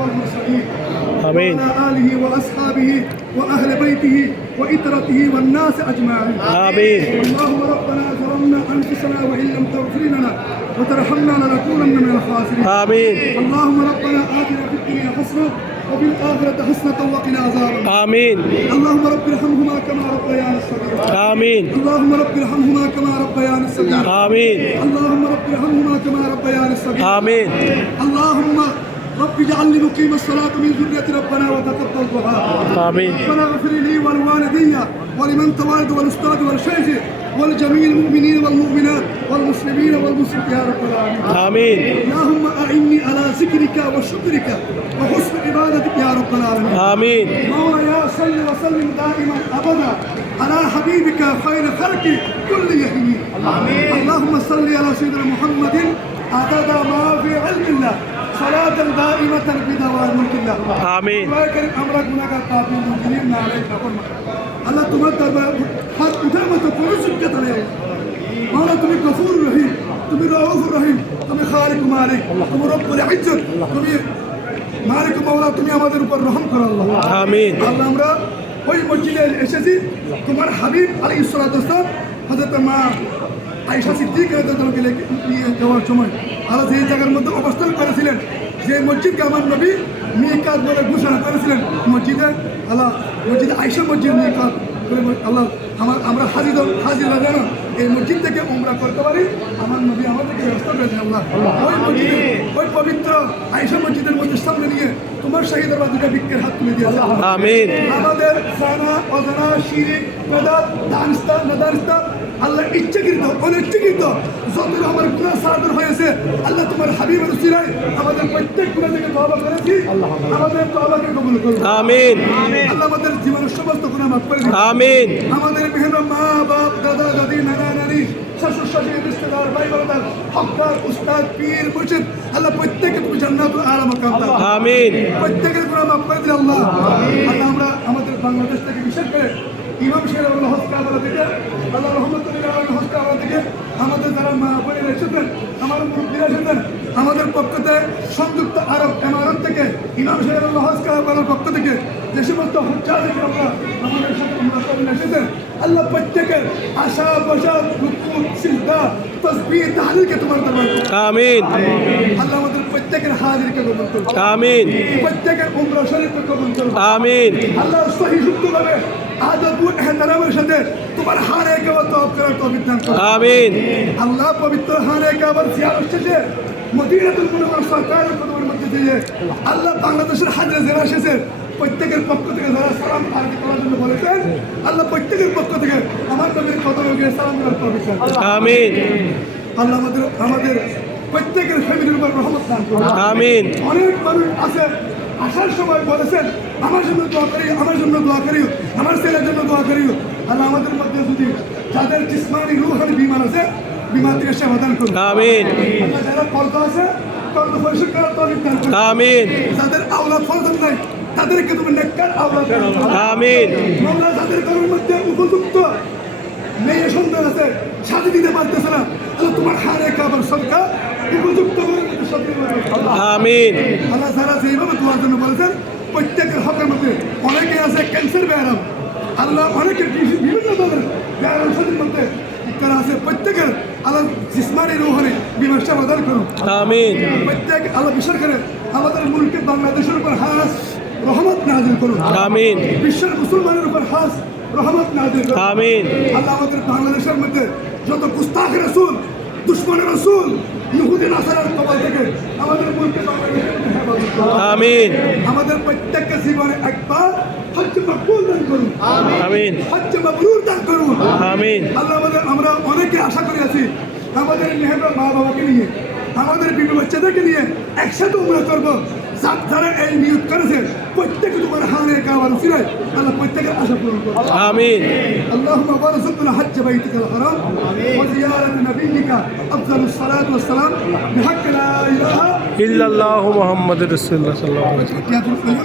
والمرسلين آمين. وعلى آله وأصحابه وأهل بيته وإترته والناس أجمعين. آمين. اللهم ربنا ظلمنا أنفسنا وإن لم تغفر لنا وترحمنا لنكونن من الخاسرين. آمين. اللهم ربنا آتنا في الدنيا حسنة وفي الآخرة حسنة وقنا عذاب. آمين. اللهم رب ارحمهما كما ربياني صغيرا. آمين. اللهم رب ارحمهما كما ربياني صغيرا. آمين. اللهم رب ارحمهما كما ربياني صغيرا. آمين. اللهم رب اجعلني مقيم الصلاة من ذرية ربنا وتقبل دعاء. آمين. ربنا اغفر لي ولوالدي ولمن توالد والأستاذ والشيخ ولجميع المؤمنين والمؤمنات والمسلمين والمسلمات. يا رب العالمين. آمين. اللهم أعني على ذكرك وشكرك وحسن عبادتك يا رب العالمين. آمين. مولاي صل وسلم دائما أبدا على حبيبك خير خلق كل يحيي اللهم صل على سيدنا محمد عدد ما في علم الله. صلاة دائمة بدوام ملك الله آمين ويكرم امرك هناك قابل المسلمين عليك আল্লাহ তোমার দরবার হাত উঠার মতো কোনো যোগ্যতা নেই মাওলা তুমি গফুর রহিম তুমি রউফুর রহিম তুমি খালিক মালিক তুমি রব্বুল ইজ্জত তুমি মালিক মাওলা তুমি আমাদের উপর রহম করো আল্লাহ آمين আল্লাহ আমরা ওই মসজিদে এসেছি তোমার হাবিব আলী ইসলাতাম হজরত মা আয়সা সিদ্দিক রাজাকে নিয়ে যাওয়ার সময়। আল্লাহ সেই জায়গার মধ্যে অবস্থান করেছিলেন। যে মসজিদকে আমার নবী মিকাত বলে ঘোষণা করেছিলেন। মসজিদে আল্লাহ মসজিদে আয়সা মসজিদ নিয়ে কাজ করে আল্লাহ আমার আমরা হাজির হাজির হাজিরা যেন এই মসজিদ থেকে আমরা করতে পারি। আমার নবী আমাদেরকে ব্যবস্থা করেছে আল্লাহ। ওই মসজিদে ওই পবিত্র আয়সা মসজিদের মধ্যে সামনে নিয়ে তোমার শাহিদের বা দুটা বিক্ষের হাত তুলে দিয়েছে। আমাদের সানা অজানা শিরিক মেদাত দানস্তা নাদানিস্তা আল্লাহ ইচ্ছাকৃত অনিচ্ছাকৃত। যত আমার গুণা সাদর হয়েছে আল্লাহ তোমার হাবিব রসিলাই আমাদের প্রত্যেক গুণা থেকে তবা করেছি। আমাদের তো তবাকে কবুল করবে আমিন। আল্লাহ আমাদের জীবনের সমস্ত গুণা মাফ করে আমিন। আমাদের বিভিন্ন মা বাপ দাদা দাদি নানা নানি আমরা আমাদের বাংলাদেশ থেকে বিশেষ করে ইমাম শের হস্তে আমরা থেকে আল্লাহ রহমতুল্লাহ হস্তে হস্তাবলা থেকে আমাদের যারা মা বোনের এসেছেন আমার মুরব্বীরা এসেছেন আমাদের পক্ষ থেকে সংযুক্ত আরব এমারত থেকে ইমাম শের আল্লাহ হস্তাবলার পক্ষ থেকে যে সমস্ত হজ্জাদের আমরা আমাদের সাথে আমরা এসেছেন আল্লাহ প্রত্যেকের আশা বসা রুকু সিজদা তসবিহ তোমার দরবার আমিন। আল্লাহ আমাদের প্রত্যেকের হাজিরকে কবুল করুন। আমিন। প্রত্যেকের উম্র শরীফকে আমিন। আল্লাহ সহি সুস্থভাবে আদবুল এহতারামের তোমার হারে কেবল তফ করার তফিক আমিন। আল্লাহ পবিত্র হারে কেবল জিয়ারত শেষে মদিনাতুল মুনাওয়ার সরকারের কদমের মধ্যে দিয়ে আল্লাহ বাংলাদেশের হাজার যারা এসেছেন প্রত্যেকের পক্ষ থেকে যারা সালাম আরতি করার জন্য বলেছেন আল্লাহ প্রত্যেকের পক্ষ থেকে আমার নবীর কদমে সালাম করার তফিক আমিন। আল্লাহ আমাদের আমাদের প্রত্যেকের ফ্যামিলির উপর রহমত দান করুন। আমিন। অনেক মানুষ আছে আসার সময় বলেছেন আমার জন্য দোয়া করি আমার জন্য দোয়া করিও আমার ছেলের জন্য দোয়া করিও। আর আমাদের মধ্যে যদি যাদের জিসমানি রুহানি বিমান আছে বিমান থেকে সমাধান দান করুন। যারা কর্ত আছে কর্ত পরিশোধ করা তরিক দান যাদের আওলাদ ফরজন নাই তাদেরকে তুমি নেককার আমিন। যাদের ঘরের মধ্যে উপযুক্ত মেয়ে সন্তান আছে সাথে দিতে পারতেছে না তোমার হারে কাবার সরকার উপযুক্ত আমিন। আল্লাহ সারা সেইভাবে তোমার জন্য বলেছেন প্রত্যেকের হকের মধ্যে অনেকে আছে ক্যান্সার ব্যায়াম। আল্লাহ অনেকে বিভিন্ন ধরনের ব্যায়াম মধ্যে তারা আছে প্রত্যেকের আল্লাহ জিসমানি রোহনে বিমর্শা বাদার করুন। আমিন। প্রত্যেক আল্লাহ বিশ্বাস করে আমাদের মুলকে বাংলাদেশের উপর হাস রহমত নাজিল করুন। আমিন। বিশ্বের মুসলমানের উপর হাস রহমত নাজিল করুন। আমিন। আল্লাহ আমাদের বাংলাদেশের মধ্যে যত গুস্তাখ রসুল দুশ্মনের রসুল ইহুদি নাসারার কবল থেকে আমাদের মুলকে আমিন। আমাদের প্রত্যেককে জীবনে একবার হজ্জ মকবুল দান করুন। আমিন। হজ্জ মকবুল দান করুন। আমিন। আল্লাহ আমাদের আমরা অনেকে আশা করে আছি আমাদের মেহমান মা বাবাকে নিয়ে আমাদের বিবি বাচ্চাদেরকে নিয়ে একসাথে উমরা করব। যারা এই নিয়োগ করেছে প্রত্যেকে তোমার হারে কাবার উচিলায় আল্লাহ প্রত্যেকের আশা পূরণ করো آمين اللهم وارزقنا حج بيتك الحرام وزيارة نبيك أفضل الصلاة والسلام بحق لا إله إلا الله محمد رسول الله صلى الله عليه وسلم إلا الله